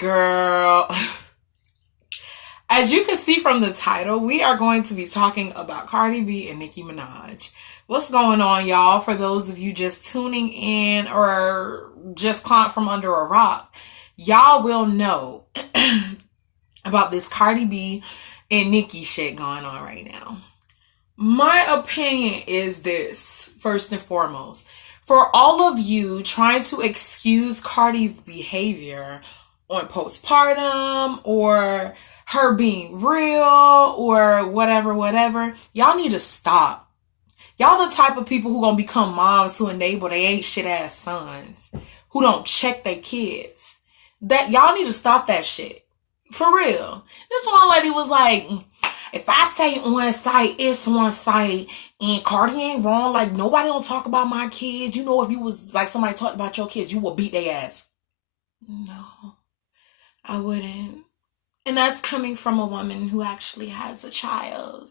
Girl, as you can see from the title, we are going to be talking about Cardi B and Nicki Minaj. What's going on, y'all? For those of you just tuning in or just climbed from under a rock, y'all will know about this Cardi B and Nicki shit going on right now. My opinion is this, first and foremost. For all of you trying to excuse Cardi's behavior on postpartum or her being real or whatever, y'all need to stop. Y'all the type of people who gonna become moms who enable they ain't shit ass sons who don't check their kids. That y'all need to stop that shit. For real. This one lady was like, if I say on site, it's on site, and Cardi ain't wrong, like nobody don't talk about my kids. You know, if you was like somebody talked about your kids, you will beat their ass. No, I wouldn't. And that's coming from a woman who actually has a child.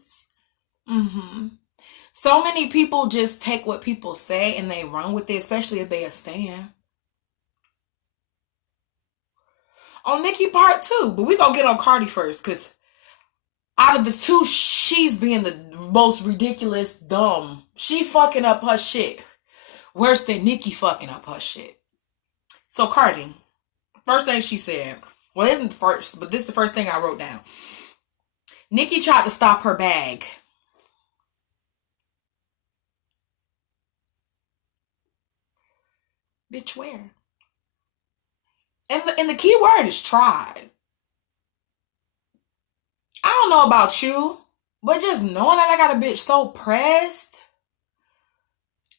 So many people just take what people say and they run with it, especially if they are staying. On Nicki part 2, but we gonna get on Cardi first, because out of the two, she's being the most ridiculous, dumb. She fucking up her shit worse than Nicki fucking up her shit. So Cardi, first thing she said, well, this isn't the first, but this is the first thing I wrote down. Nicki tried to stop her bag. Bitch, where? And the key word is tried. I don't know about you, but just knowing that I got a bitch so pressed,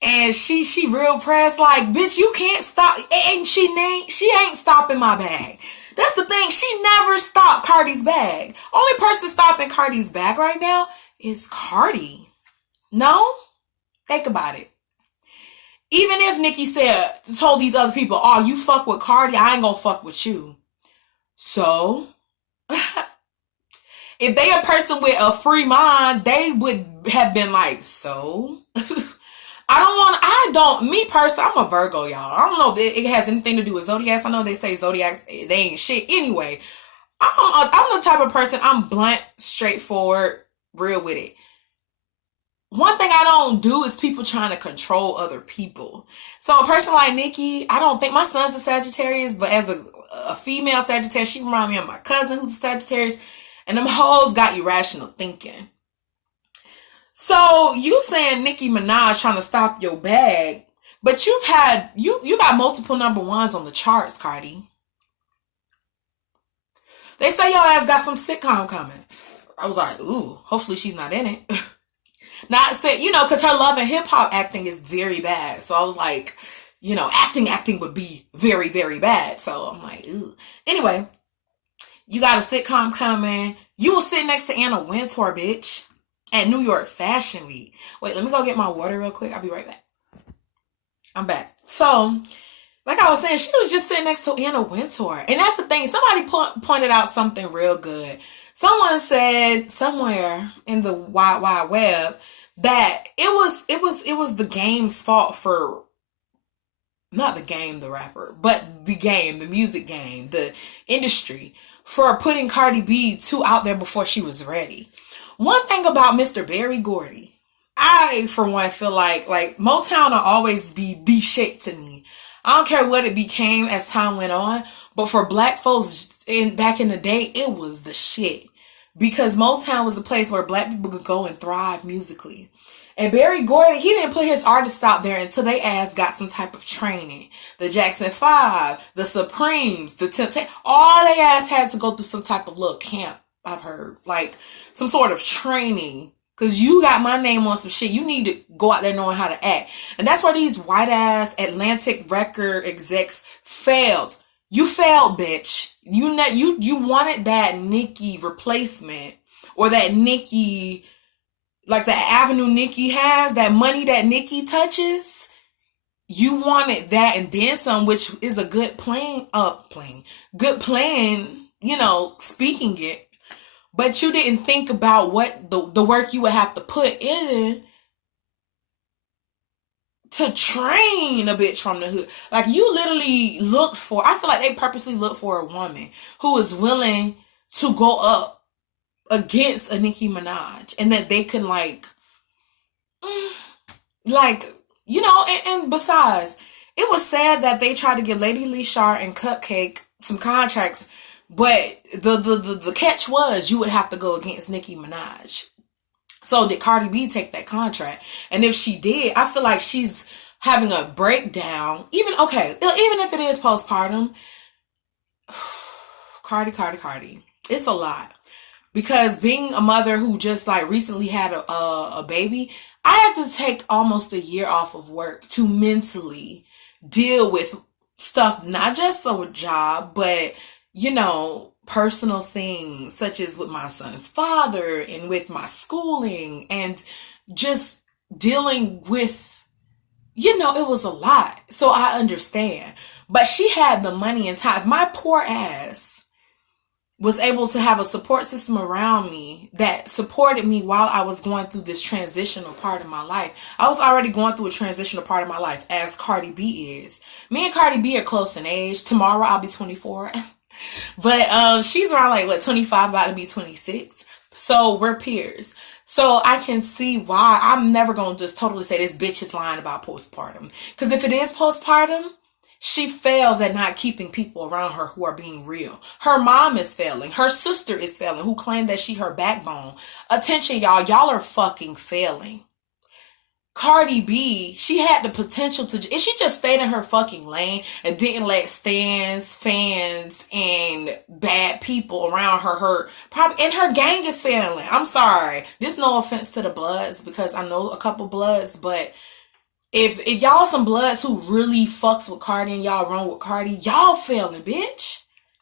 and she real pressed, like, bitch, you can't stop, and she ain't stopping my bag. That's the thing, she never stopped Cardi's bag. Only person stopping Cardi's bag right now is Cardi. No? Think about it. Even if Nicki told these other people, oh, you fuck with Cardi, I ain't gonna fuck with you. So, if they a person with a free mind, they would have been like, so? Me personally, I'm a Virgo, y'all. I don't know if it has anything to do with zodiacs. I know they say zodiacs, they ain't shit. Anyway, I'm the type of person, I'm blunt, straightforward, real with it. One thing I don't do is people trying to control other people. So a person like Nicki, I don't think, my son's a Sagittarius, but as a female Sagittarius, she reminds me of my cousin who's a Sagittarius, and them hoes got irrational thinking. So you saying Nicki Minaj trying to stop your bag, but you got multiple number ones on the charts, Cardi. They say your ass got some sitcom coming. I was like, ooh, hopefully she's not in it. Not say, because her love and hip hop acting is very bad. So I was like, acting would be very, very bad. So I'm like, ooh. Anyway, you got a sitcom coming. You will sit next to Anna Wintour, bitch, at New York Fashion Week. Wait, let me go get my water real quick. I'll be right back. I'm back. So, like I was saying, she was just sitting next to Anna Wintour. And that's the thing. Somebody pointed out something real good. Someone said somewhere in the wide web that it was the game's fault for, not the game, the rapper, but the game, the music game, the industry, for putting Cardi B too out there before she was ready. One thing about Mr. Berry Gordy, I, for one, feel like Motown will always be the shit to me. I don't care what it became as time went on, but for black folks back in the day, it was the shit. Because Motown was a place where black people could go and thrive musically. And Berry Gordy, he didn't put his artists out there until they ass got some type of training. The Jackson 5, the Supremes, the Temptations, all they ass had to go through some type of little camp, I've heard. Like, some sort of training. Because you got my name on some shit. You need to go out there knowing how to act. And that's where these white-ass Atlantic record execs failed. You failed, bitch. You wanted that Nicki replacement, or that Nicki, like the avenue Nicki has, that money that Nicki touches. You wanted that and then some, which is a good plan, speaking it. But you didn't think about what the work you would have to put in to train a bitch from the hood. Like, you literally looked for, I feel like they purposely looked for a woman who is willing to go up against a Nicki Minaj, and that they could like, you know, and besides, it was sad that they tried to give Lady Lee Sharp and Cupcake some contracts, but the catch was you would have to go against Nicki Minaj. So did Cardi B take that contract? And if she did, I feel like she's having a breakdown. Even if it is postpartum, Cardi, it's a lot. Because being a mother who just like recently had a baby, I had to take almost a year off of work to mentally deal with stuff, not just a job, but, you know, personal things such as with my son's father and with my schooling and just dealing with, you know, it was a lot. So I understand. But she had the money and time. My poor ass was able to have a support system around me that supported me while I was going through this transitional part of my life. I was already going through a transitional part of my life, as Cardi B is. Me and Cardi B are close in age. Tomorrow I'll be 24. But she's around like, what, 25, about to be 26. So we're peers. So I can see why I'm never going to just totally say this bitch is lying about postpartum. Because if it is postpartum, she fails at not keeping people around her who are being real. Her mom is failing. Her sister is failing, who claim that she her backbone. Attention, y'all. Y'all are fucking failing. Cardi B, she had the potential to, if she just stayed in her fucking lane and didn't let stands, fans, and bad people around her hurt, probably, and her gang is failing. I'm sorry. There's no offense to the Bloods, because I know a couple Bloods, but if y'all some Bloods who really fucks with Cardi and y'all run with Cardi, y'all failing, bitch.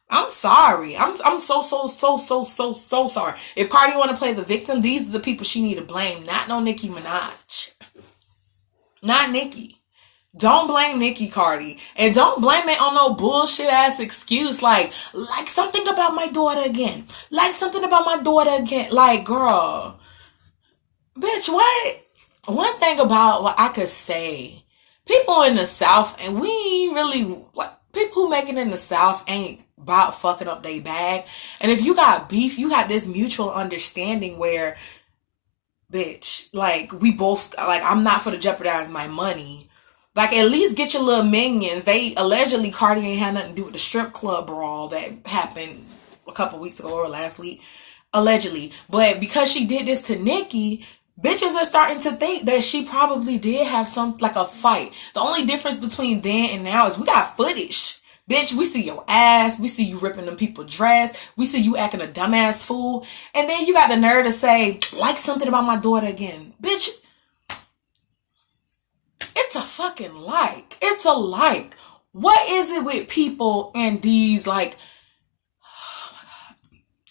I'm sorry. I'm so sorry. If Cardi want to play the victim, these are the people she need to blame, not no Nicki Minaj. Not Nicki. Don't blame Nicki, Cardi. And don't blame it on no bullshit ass excuse like something about my daughter again. Like something about my daughter again. Like, girl. Bitch, what? One thing about what I could say, people in the South, and we ain't really, like, people who make it in the South ain't about fucking up their bag. And if you got beef, you got this mutual understanding where, bitch, like, we both, like, I'm not for to jeopardize my money. Like, at least get your little minions. They, allegedly, Cardi ain't had nothing to do with the strip club brawl that happened a couple weeks ago or last week. Allegedly. But because she did this to Nicki, bitches are starting to think that she probably did have some, like, a fight. The only difference between then and now is we got footage. Bitch, we see your ass. We see you ripping them people's dress. We see you acting a dumbass fool. And then you got the nerve to say, like something about my daughter again. Bitch, it's a fucking like. It's a like. What is it with people and these, like, oh my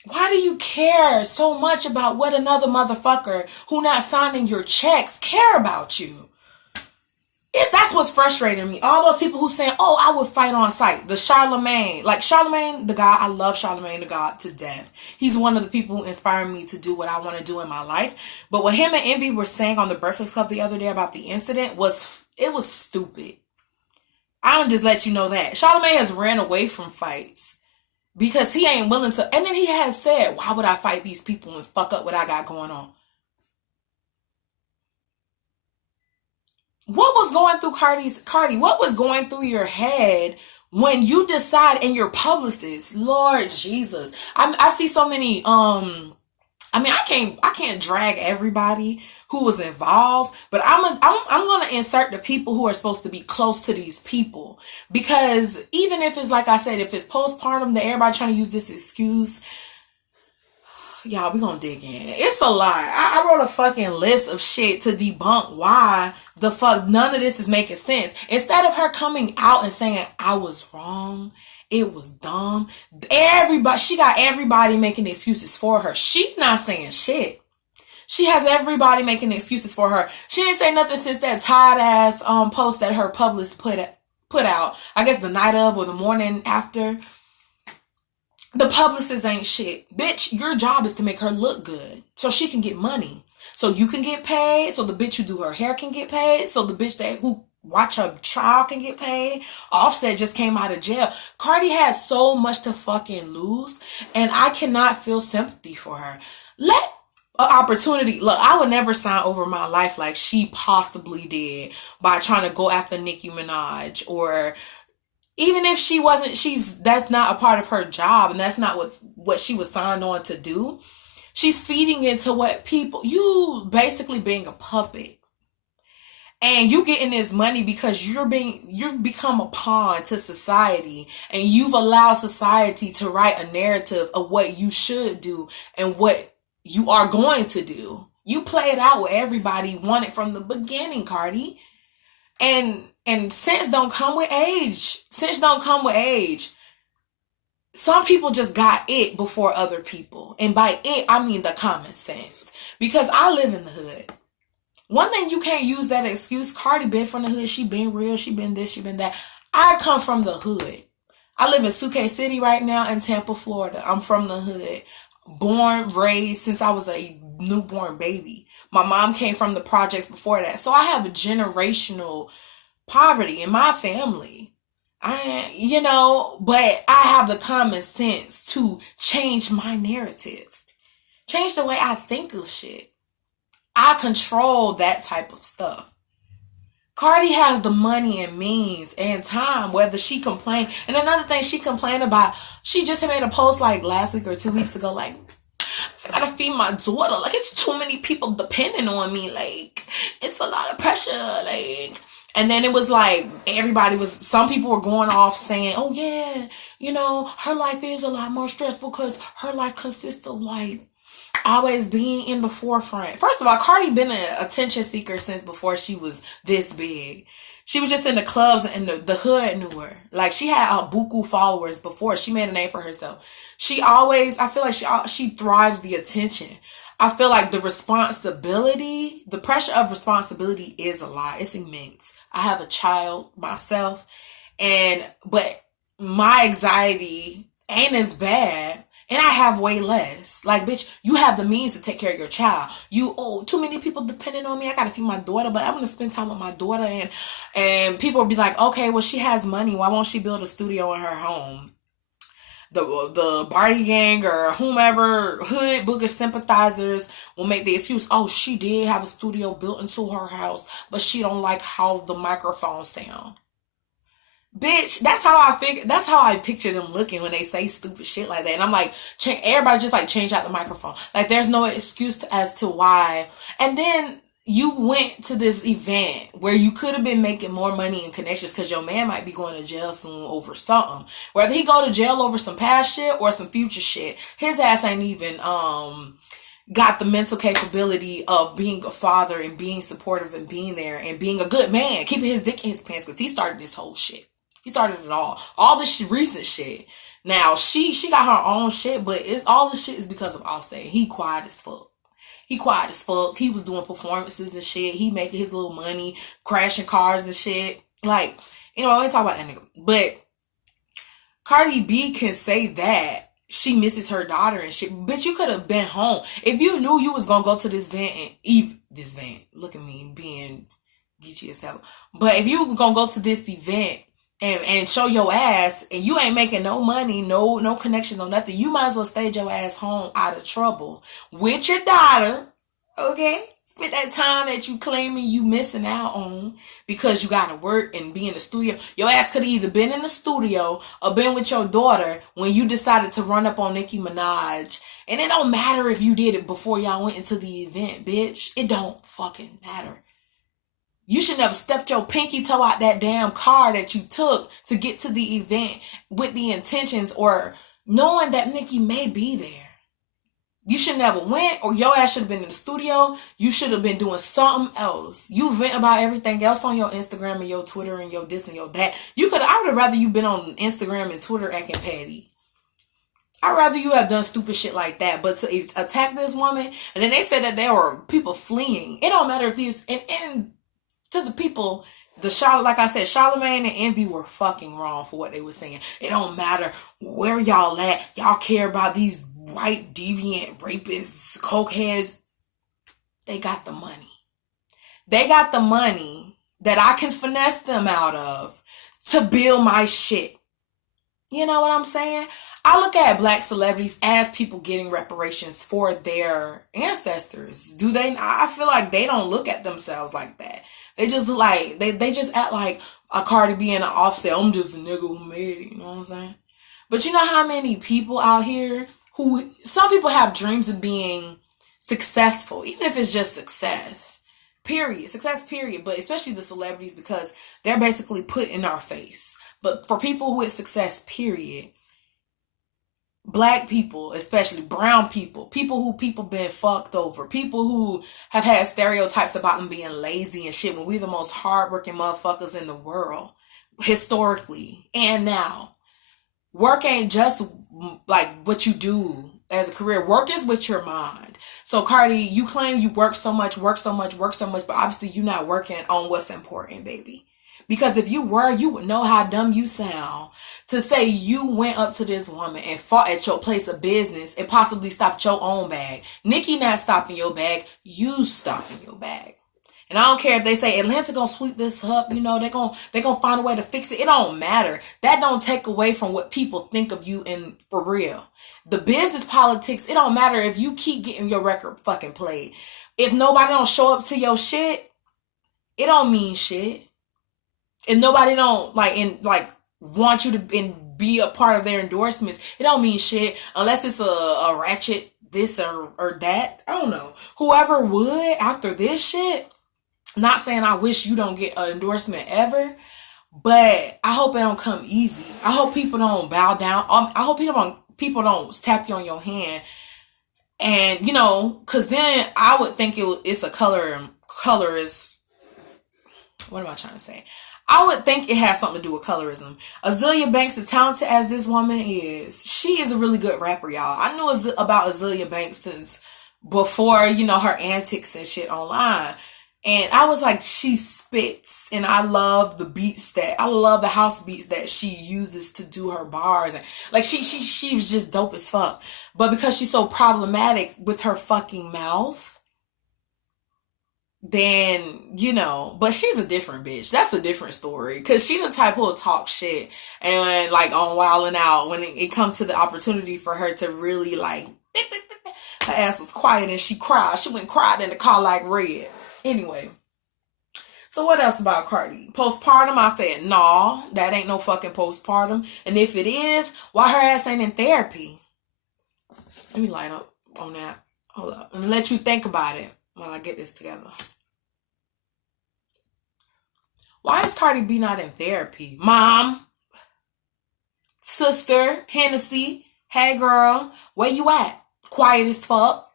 God. Why do you care so much about what another motherfucker who not signing your checks care about you? That's what's frustrating me. All those people who saying, oh, I would fight on sight. The Charlemagne. Like, Charlemagne the God, I love Charlemagne the God to death. He's one of the people who inspire me to do what I want to do in my life. But what him and Envy were saying on the Breakfast Club the other day about the incident was stupid. I don't just let you know that. Charlemagne has ran away from fights because he ain't willing to. And then he has said, why would I fight these people and fuck up what I got going on? What was going through Cardi? What was going through your head when you decide, and your publicist, Lord Jesus? I see so many, I can't drag everybody who was involved, but I'm going to insert the people who are supposed to be close to these people, because even if it's, like I said, if it's postpartum, that everybody trying to use this excuse, y'all, we gonna dig in. It's a lot. I wrote a fucking list of shit to debunk why the fuck none of this is making sense. Instead of her coming out and saying, I was wrong, it was dumb, she got everybody making excuses for her. She's not saying shit. She has everybody making excuses for her. She didn't say nothing since that tired ass post that her publicist put out, I guess the night of or the morning after. The publicist ain't shit. Bitch, your job is to make her look good so she can get money. so you can get paid, so the bitch who do her hair can get paid, so the bitch who watch her child can get paid. Offset just came out of jail. Cardi has so much to fucking lose, and I cannot feel sympathy for her. Let an opportunity. Look, I would never sign over my life like she possibly did by trying to go after Nicki Minaj, or even if she wasn't, that's not a part of her job, and that's not what she was signed on to do. She's feeding into what people, you basically being a puppet. And you getting this money because you've become a pawn to society, and you've allowed society to write a narrative of what you should do and what you are going to do. You play it out with everybody wanted from the beginning, Cardi. And sense don't come with age. Sense don't come with age. Some people just got it before other people. And by it, I mean the common sense. Because I live in the hood. One thing you can't use that excuse, Cardi been from the hood, she been real, she been this, she been that. I come from the hood. I live in Suitcase City right now in Tampa, Florida. I'm from the hood. Born, raised since I was a newborn baby. My mom came from the projects before that. So I have a generational poverty in my family. But I have the common sense to change my narrative. Change the way I think of shit. I control that type of stuff. Cardi has the money and means and time, whether she complained. And another thing she complained about, she just made a post like last week or 2 weeks ago, like, I gotta feed my daughter. Like, it's too many people depending on me. Like, it's a lot of pressure. Like, and then it was like, some people were going off saying, oh yeah, her life is a lot more stressful because her life consists of like, always being in the forefront. First of all, Cardi been an attention seeker since before she was this big. She was just in the clubs and the hood knew her. Like, she had a buku followers before. She made a name for herself. I feel like she thrives the attention. I feel like the pressure of responsibility is a lot. It's immense. I have a child myself, but my anxiety ain't as bad. And I have way less. Like, bitch, you have the means to take care of your child. Too many people depending on me. I gotta feed my daughter, but I'm gonna spend time with my daughter. And people will be like, okay, well, she has money. Why won't she build a studio in her home? The Barty gang or whomever, hood booger sympathizers will make the excuse, oh, she did have a studio built into her house, but she don't like how the microphones sound. Bitch, that's how I picture them looking when they say stupid shit like that. And I'm like, everybody just like change out the microphone. Like, there's no excuse as to why. And then you went to this event where you could have been making more money and connections because your man might be going to jail soon over something. Whether he go to jail over some past shit or some future shit, his ass ain't even got the mental capability of being a father and being supportive and being there and being a good man, keeping his dick in his pants, because he started this whole shit. He started it all this recent shit. Now she got her own shit, but all this shit is because of Offset. He quiet as fuck. He was doing performances and shit. He making his little money, crashing cars and shit. Like, I ain't talk about that nigga. But Cardi B can say that she misses her daughter and shit. Bitch, you could have been home. If you knew you was gonna go to this event look at me being geeky as hell. But if you were gonna go to this event and show your ass, and you ain't making no money, no connections, no nothing, you might as well stay your ass home out of trouble with your daughter, okay? Spend that time that you claiming you missing out on because you gotta work and be in the studio. Your ass could have either been in the studio or been with your daughter when you decided to run up on Nicki Minaj. And it don't matter if you did it before y'all went into the event, bitch. It don't fucking matter. You should never stepped your pinky toe out that damn car that you took to get to the event with the intentions or knowing that Nicki may be there. You should never went, or your ass should have been in the studio. You should have been doing something else. You vent about everything else on your Instagram and your Twitter and your this and your that. I would have rather you been on Instagram and Twitter acting petty. I'd rather you have done stupid shit like that. But to attack this woman, and then they said that there were people fleeing. It don't matter if these, and to the people, like I said, Charlamagne and Envy were fucking wrong for what they were saying. It don't matter where y'all at. Y'all care about these white deviant rapists, cokeheads. They got the money. They got the money that I can finesse them out of to build my shit. You know what I'm saying? I look at black celebrities as people getting reparations for their ancestors. Do they? I feel like they don't look at themselves like that. They just look like, they just act like a Cardi B and an Offset. I'm just a nigga who made it. You know what I'm saying? But you know how many people out here who, some people have dreams of being successful, even if it's just success. Period. Success, period. But especially the celebrities, because they're basically put in our face. But for people with success, period, black people, especially brown people who people been fucked over, people who have had stereotypes about them being lazy and shit, when we're the most hardworking motherfuckers in the world, historically and now. Work ain't just like what you do as a career. Work is with your mind. So Cardi, you claim you work so much, but obviously you're not working on what's important, baby. Because if you were, you would know how dumb you sound to say you went up to this woman and fought at your place of business and possibly stopped your own bag. Nicki not stopping your bag, you stopping your bag. And I don't care if they say Atlanta gonna sweep this up, you know, they gonna find a way to fix it. It don't matter. That don't take away from what people think of you in for real. The business politics, it don't matter if you keep getting your record fucking played. If nobody don't show up to your shit, it don't mean shit. And nobody don't want you to be a part of their endorsements, it don't mean shit unless it's a ratchet this or that. I don't know. Whoever would after this shit, not saying I wish you don't get an endorsement ever, but I hope it don't come easy. I hope people don't bow down. I hope people don't tap you on your hand, and you know, cause then I would think it's a colorist. What am I trying to say? I would think it has something to do with colorism. Azealia Banks, as talented as this woman is, she is a really good rapper, y'all. I knew about Azealia Banks since before, you know, her antics and shit online. And I was like, she spits. And I love the house beats that she uses to do her bars. And like, she was just dope as fuck. But because she's so problematic with her fucking mouth, then, you know, but she's a different bitch. That's a different story. Cause she the type who'll talk shit and like on Wild 'N Out when it comes to the opportunity for her to really like, her ass was quiet and she cried. She went and cried in the car like red. Anyway. So what else about Cardi? Postpartum, I said, nah, that ain't no fucking postpartum. And if it is, why her ass ain't in therapy? Let me light up on that. Hold up. And let you think about it while I get this together. Why is Cardi B not in therapy? Mom, sister, Hennessy, hey girl, where you at? Quiet as fuck.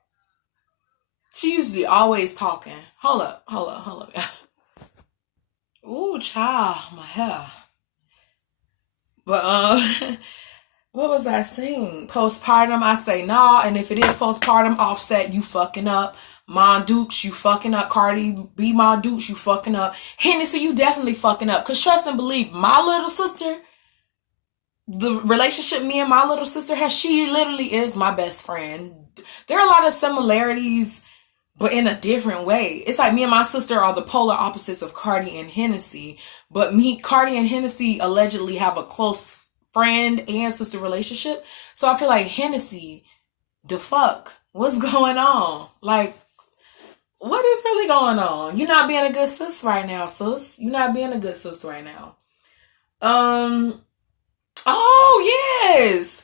She usually always talking. Hold up. Ooh, child, my hair. But what was I saying? Postpartum, I say nah. And if it is postpartum, Offset, you fucking up. Mon Dukes, you fucking up. Cardi B, Mon Dukes, you fucking up. Hennessy, you definitely fucking up. Cause trust and believe, my little sister, the relationship me and my little sister has, she literally is my best friend. There are a lot of similarities, but in a different way. It's like me and my sister are the polar opposites of Cardi and Hennessy. But Cardi and Hennessy allegedly have a close friend and sister relationship. So I feel like Hennessy, the fuck, what's going on? Like, what is really going on? You're not being a good sis right now, sis. You're not being a good sis right now. Oh, yes.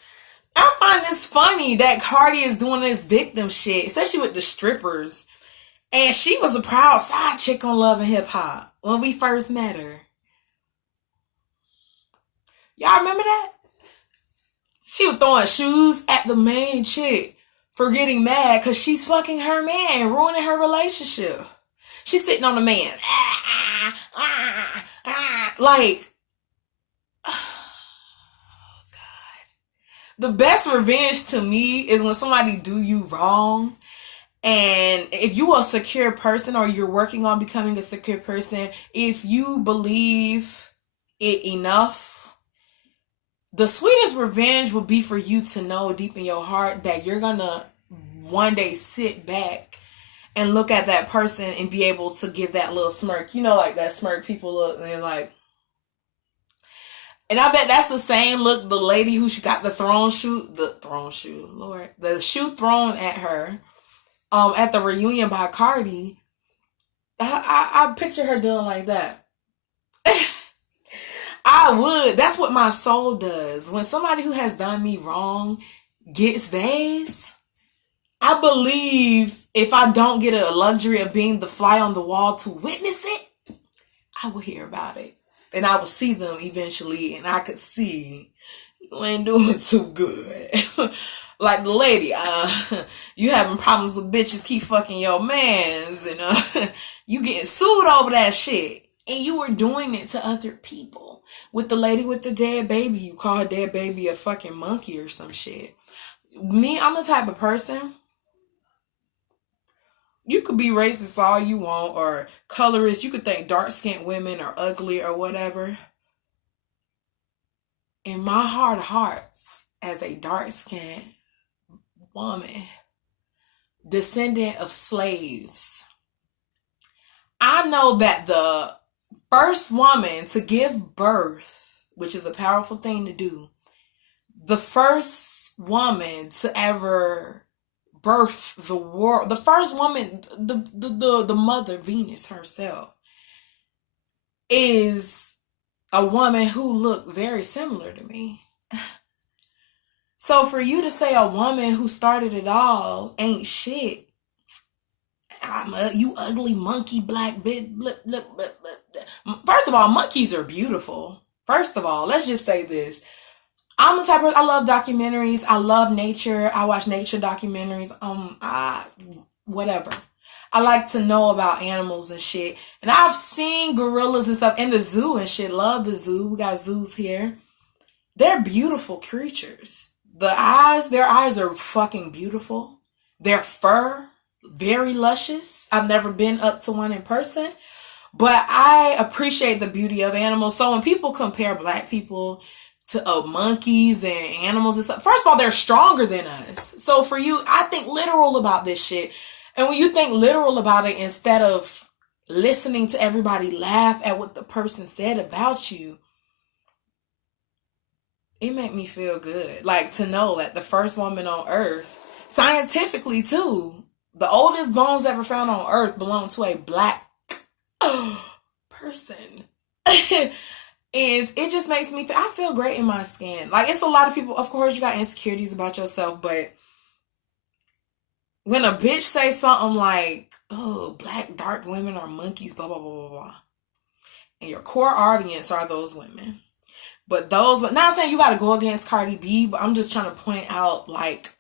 I find this funny that Cardi is doing this victim shit, especially with the strippers. And she was a proud side chick on Love and Hip Hop when we first met her. Y'all remember that? She was throwing shoes at the main chick for getting mad because she's fucking her man, ruining her relationship. She's sitting on the man. Like, oh God. The best revenge to me is when somebody do you wrong. And if you are a secure person or you're working on becoming a secure person, if you believe it enough, the sweetest revenge would be for you to know deep in your heart that you're gonna one day sit back and look at that person and be able to give that little smirk. You know, like that smirk people look and they're like, and I bet that's the same look the lady who got the shoe thrown at her at the reunion by Cardi. I picture her doing like that. I would. That's what my soul does. When somebody who has done me wrong gets theirs, I believe if I don't get a luxury of being the fly on the wall to witness it, I will hear about it. And I will see them eventually, and I could see you ain't doing too good. Like the lady, you having problems with bitches keep fucking your mans, and you getting sued over that shit. And you were doing it to other people. With the lady with the dead baby, you call her dead baby a fucking monkey or some shit. Me, I'm the type of person, you could be racist all you want, or colorist. You could think dark-skinned women are ugly or whatever. In my heart of hearts, as a dark-skinned woman, descendant of slaves, I know that the first woman to give birth, which is a powerful thing to do, the first woman to ever birth the world, the first woman, the mother Venus herself, is a woman who looked very similar to me. So for you to say a woman who started it all ain't shit, you ugly monkey black bitch. First of all, monkeys are beautiful. First of all, let's just say this. I'm the type of, I love documentaries. I love nature. I watch nature documentaries. Whatever. I like to know about animals and shit. And I've seen gorillas and stuff in the zoo and shit. Love the zoo. We got zoos here. They're beautiful creatures. Their eyes are fucking beautiful. Their fur, very luscious. I've never been up to one in person, but I appreciate the beauty of animals. So when people compare black people to monkeys and animals and stuff, first of all, they're stronger than us. So for you, I think literal about this shit. And when you think literal about it, instead of listening to everybody laugh at what the person said about you, it made me feel good. Like to know that the first woman on earth, scientifically too, the oldest bones ever found on earth belong to a black person. And it just makes me feel, I feel great in my skin. Like, it's a lot of people, of course, you got insecurities about yourself, but when a bitch say something like, oh, black, dark women are monkeys, blah, blah, blah, blah, blah, and your core audience are those women. But not saying you got to go against Cardi B, but I'm just trying to point out, like,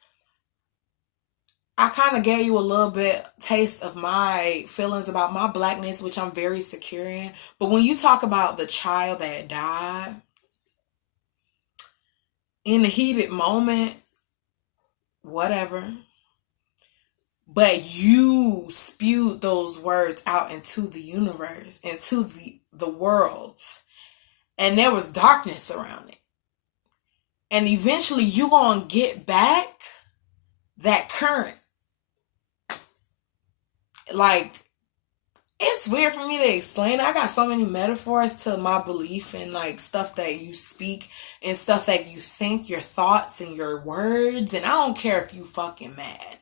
I kind of gave you a little bit taste of my feelings about my blackness, which I'm very secure in. But when you talk about the child that died, in the heated moment, whatever, but you spewed those words out into the universe, into the world, and there was darkness around it. And eventually you gonna get back that current. Like, it's weird for me to explain. I got so many metaphors to my belief in, like, stuff that you speak and stuff that you think, your thoughts and your words. And I don't care if you fucking mad.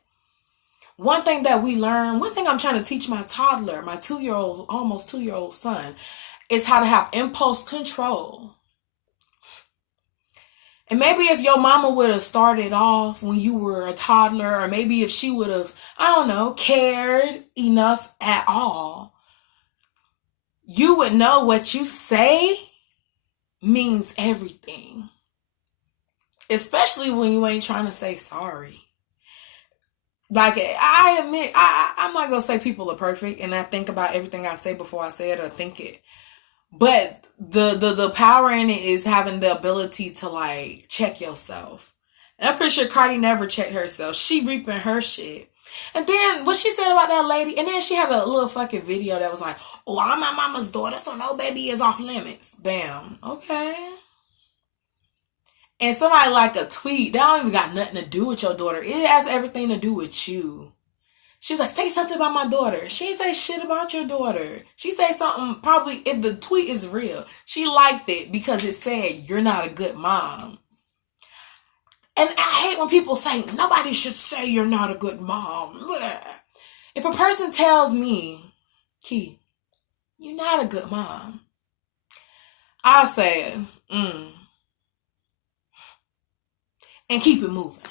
One thing that we learn, one thing I'm trying to teach my toddler, my 2-year-old, almost 2-year-old son, is how to have impulse control. And maybe if your mama would have started off when you were a toddler, or maybe if she would have, I don't know, cared enough at all, you would know what you say means everything. Especially when you ain't trying to say sorry. Like, I admit, I'm not going to say people are perfect, and I think about everything I say before I say it or think it. But the power in it is having the ability to, like, check yourself. And I'm pretty sure Cardi never checked herself. She reaping her shit. And then what she said about that lady, and then she had a little fucking video that was like, oh, I'm my mama's daughter, so no baby is off limits. Bam. Okay. And somebody like a tweet, that don't even got nothing to do with your daughter. It has everything to do with you. She was like, say something about my daughter. She didn't say shit about your daughter. She said something, probably, if the tweet is real, she liked it because it said, you're not a good mom. And I hate when people say, nobody should say you're not a good mom. If a person tells me, Key, you're not a good mom, I'll say, and keep it moving.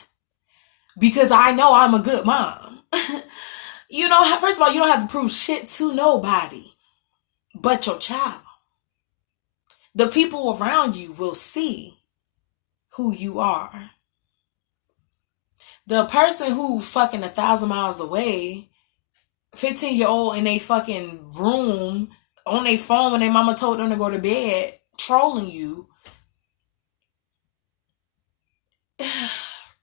Because I know I'm a good mom. You know, first of all, you don't have to prove shit to nobody but your child. The people around you will see who you are. The person who fucking 1,000 miles away, 15-year-old in a fucking room, on their phone when their mama told them to go to bed, trolling you.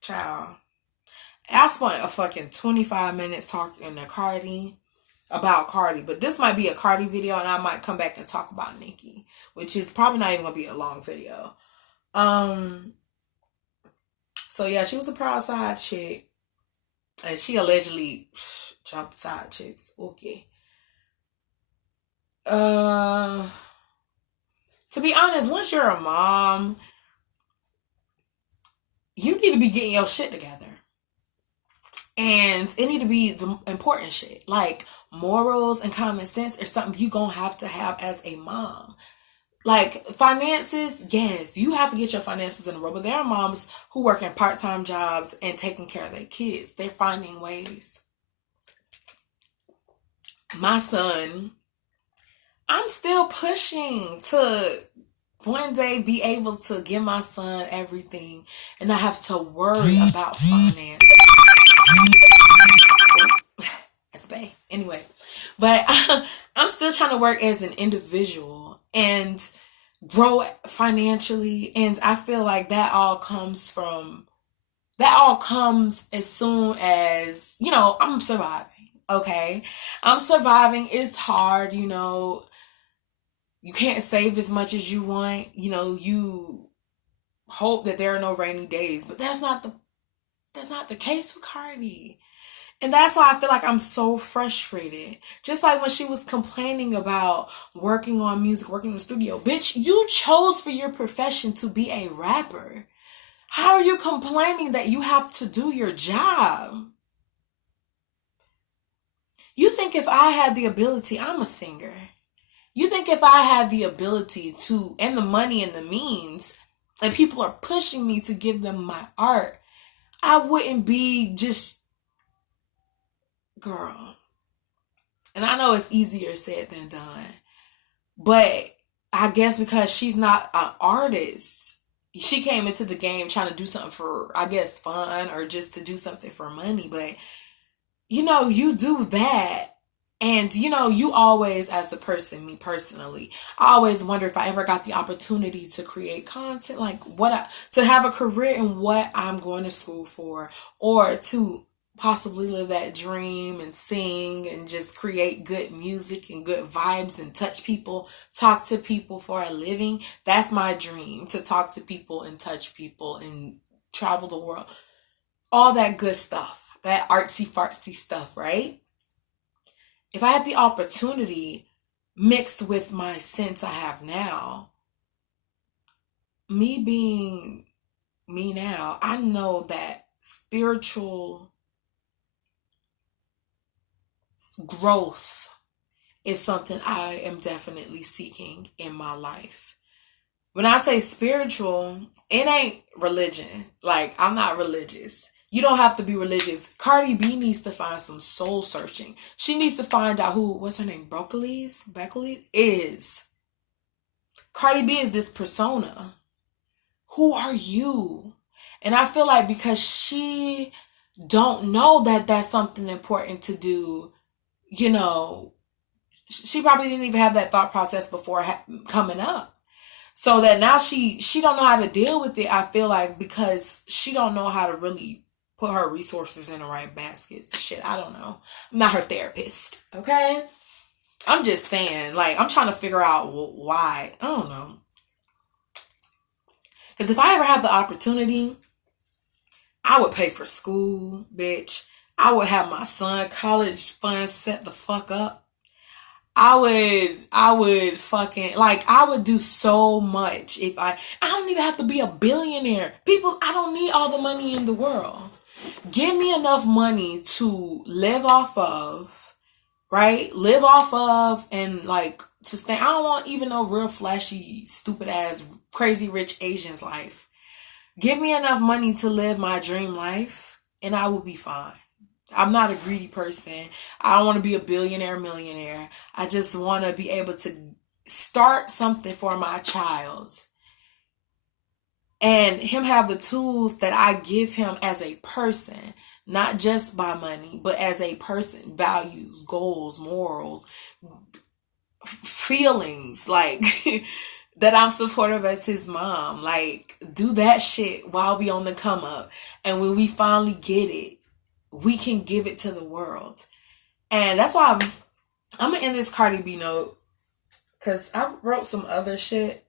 Child. I spent a fucking 25 minutes talking to Cardi about Cardi, but this might be a Cardi video, and I might come back and talk about Nicki, which is probably not even gonna be a long video. So yeah, she was a proud side chick, and she allegedly jumped side chicks. Okay. To be honest, once you're a mom, you need to be getting your shit together. And it need to be the important shit. Like morals and common sense is something you gonna have to have as a mom. Like finances, yes, you have to get your finances in a row. But there are moms who work in part-time jobs and taking care of their kids. They're finding ways. My son, I'm still pushing to one day be able to give my son everything and not have to worry about finance. That's bad. Anyway, but I'm still trying to work as an individual and grow financially. And I feel like that all comes as soon as, you know, I'm surviving. Okay. I'm surviving. It's hard, you know. You can't save as much as you want. You know, you hope that there are no rainy days, but that's not the case with Cardi. And that's why I feel like I'm so frustrated. Just like when she was complaining about working on music, working in the studio. Bitch, you chose for your profession to be a rapper. How are you complaining that you have to do your job? You think if I had the ability, I'm a singer. You think if I had the ability to, and the money and the means, and people are pushing me to give them my art, I wouldn't be just, girl. And I know it's easier said than done. But I guess because she's not an artist, she came into the game trying to do something for, I guess, fun or just to do something for money. But, you know, you do that. And, you know, you always, as a person, me personally, I always wonder if I ever got the opportunity to create content, like to have a career in what I'm going to school for, or to possibly live that dream and sing and just create good music and good vibes and touch people, talk to people for a living. That's my dream, to talk to people and touch people and travel the world. All that good stuff, that artsy fartsy stuff, right? If I had the opportunity mixed with my sense I have now, me being me now, I know that spiritual growth is something I am definitely seeking in my life. When I say spiritual, it ain't religion. Like, I'm not religious. You don't have to be religious. Cardi B needs to find some soul searching. She needs to find out what's her name? Beckley is. Cardi B is this persona. Who are you? And I feel like because she don't know that that's something important to do, you know, she probably didn't even have that thought process before coming up. So that now she don't know how to deal with it, I feel like, because she don't know how to really put her resources in the right baskets. Shit, I don't know. I'm not her therapist, okay? I'm just saying, like, I'm trying to figure out why. I don't know. Because if I ever have the opportunity, I would pay for school, bitch. I would have my son college fund set the fuck up. I would fucking, like, I would do so much if I don't even have to be a billionaire. People, I don't need all the money in the world. Give me enough money to live off of, right? Live off of and like sustain. I don't want even no real flashy, stupid ass, crazy rich Asian's life. Give me enough money to live my dream life and I will be fine. I'm not a greedy person. I don't want to be a billionaire, millionaire. I just want to be able to start something for my child and him have the tools that I give him as a person, not just by money, but as a person, values, goals, morals, feelings, like that I'm supportive as his mom. Like, do that shit while we on the come up. And when we finally get it, we can give it to the world. And that's why I'm gonna end this Cardi B note, because I wrote some other shit.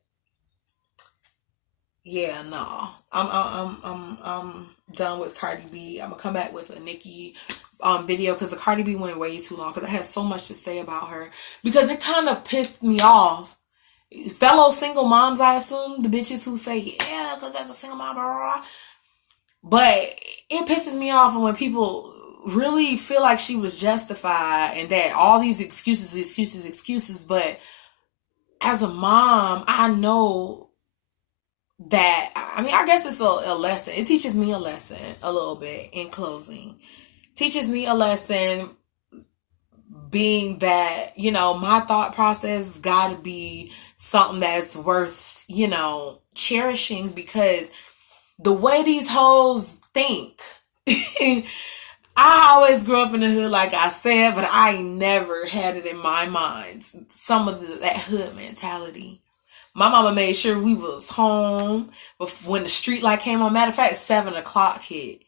Yeah, no. I'm done with Cardi B. I'm gonna come back with a Nicki video, because the Cardi B went way too long, because I had so much to say about her, because it kind of pissed me off. Fellow single moms, I assume, the bitches who say, yeah, because that's a single mom, blah, blah, blah. But it pisses me off when people really feel like she was justified and that all these excuses. But as a mom, I know that, I mean, I guess it's a lesson. It teaches me a lesson a little bit in closing. Teaches me a lesson being that, you know, my thought process got to be something that's worth, you know, cherishing, because the way these hoes think, I always grew up in the hood, like I said, but I never had it in my mind, some of that hood mentality. My mama made sure we was home when the street light came on. Matter of fact, 7 o'clock hit.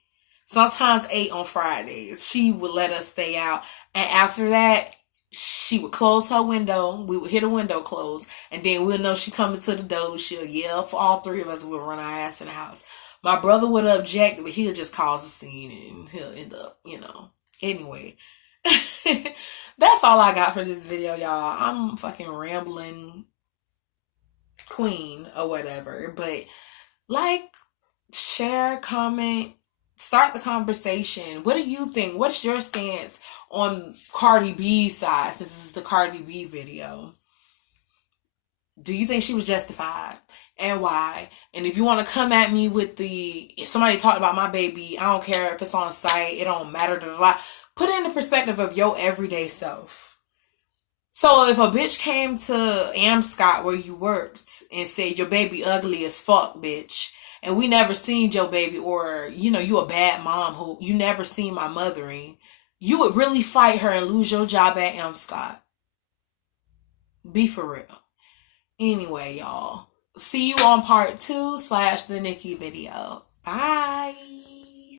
Sometimes 8 on Fridays. She would let us stay out. And after that, she would close her window. We would hear the window close. And then we'll know she coming to the door. She'll yell for all three of us. We'll run our ass in the house. My brother would object, but he'll just cause a scene and he'll end up, you know. Anyway. That's all I got for this video, y'all. I'm fucking rambling queen or whatever. But like, share, comment, start the conversation. What do you think? What's your stance on Cardi B's side, since this is the Cardi B video? Do you think she was justified? And why? And if you want to come at me with if somebody talked about my baby, I don't care if it's on site, it don't matter, put it in the perspective of your everyday self. So if a bitch came to Amscott where you worked and said, your baby ugly as fuck, bitch, and we never seen your baby, or, you know, you a bad mom who you never seen my mothering, you would really fight her and lose your job at Amscott. Be for real. Anyway, y'all. See you on part 2 / the Nicki video. Bye.